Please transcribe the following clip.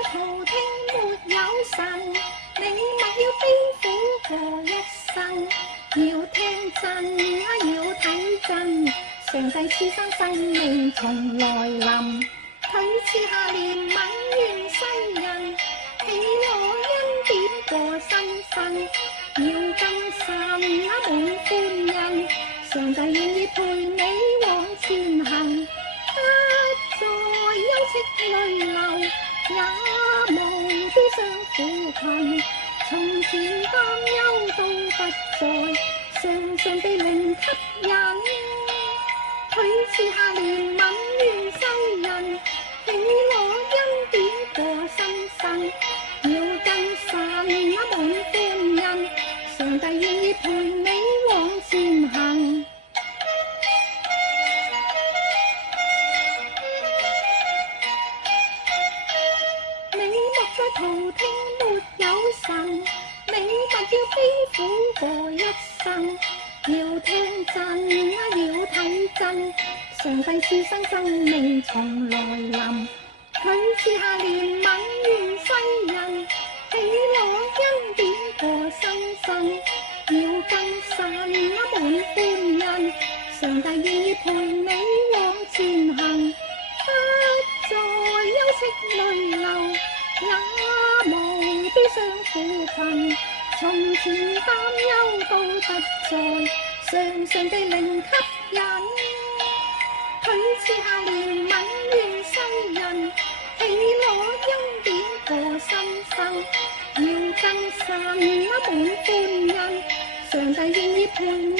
在途聽沒有神，你勿要悲苦過一生。要聽真要睇真，上帝賜生生命從來臨，佢賜下憐憫願世人，喜樂恩典過生生。要跟神滿歡欣，上帝願意陪你往前行，不再憂戚淚流，也無悲傷苦困。從前擔憂都不再，常常被靈吸引。佢賜下憐憫願世人，喜樂恩典過生生。要跟神滿歡欣，上帝願意陪你往前行。你莫再途聽沒有神，你勿要悲苦過一生。要聽真要睇真，上帝賜生生命從來臨，佢賜下憐憫願世人，喜樂恩典過生生。要跟神滿歡欣，上帝願意陪你往前行，不再憂戚淚流，也無悲傷苦困。從前擔憂都不再，常常被靈吸引。佢賜下憐憫願世人，喜樂恩典過生生。要跟神滿歡欣，上帝願意陪你